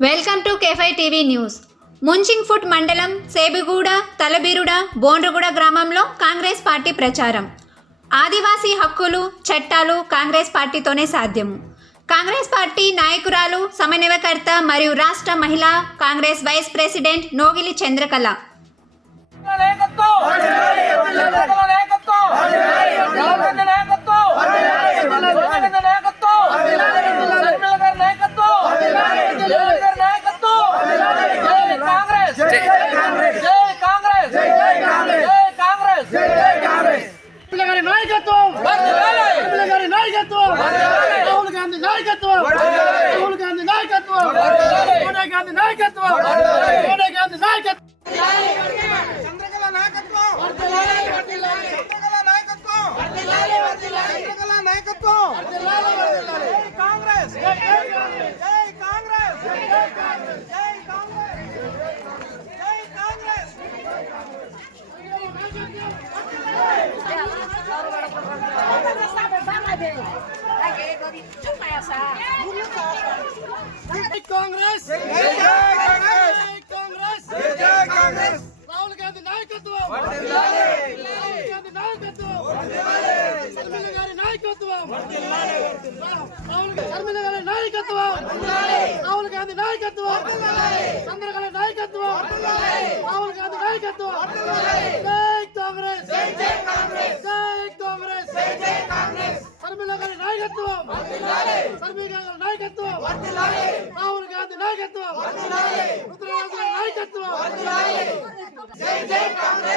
Welcome to K5 TV news. ముంచింగ్ఫుట్ మండలం సేబిగూడ, తలబిరుడ, బోండ్రగూడ గ్రామంలో కాంగ్రెస్ పార్టీ ప్రచారం. ఆదివాసీ హక్కులు, చట్టాలు కాంగ్రెస్ పార్టీతోనే సాధ్యము. కాంగ్రెస్ పార్టీ నాయకురాలు, సమన్వయకర్త మరియు రాష్ట్ర మహిళా కాంగ్రెస్ వైస్ ప్రెసిడెంట్ నోగిలి చంద్రకళ. కాంగ్రెస్ రాహుల్ గాంధీ నాయకత్వం, రాహుల్ గాంధీ నాయకత్వం, శర్మిల గారి నాయకత్వం, శర్మిల గారి నాయకత్వం, రాహుల్ గాంధీ నాయకత్వం, చంద్రకళ నాయకత్వం, రాహుల్ గాంధీ నాయకత్వం. జై కాంగ్రెస్, జై కాంగ్రెస్, శర్మిల గారి నాయకత్వం, శర్మిల గారి నాయకత్వం, రాహుల్ గాంధీ నాయకత్వం, రుద్రరాజు గారి నాయకత్వం. జై కాంగ్రెస్.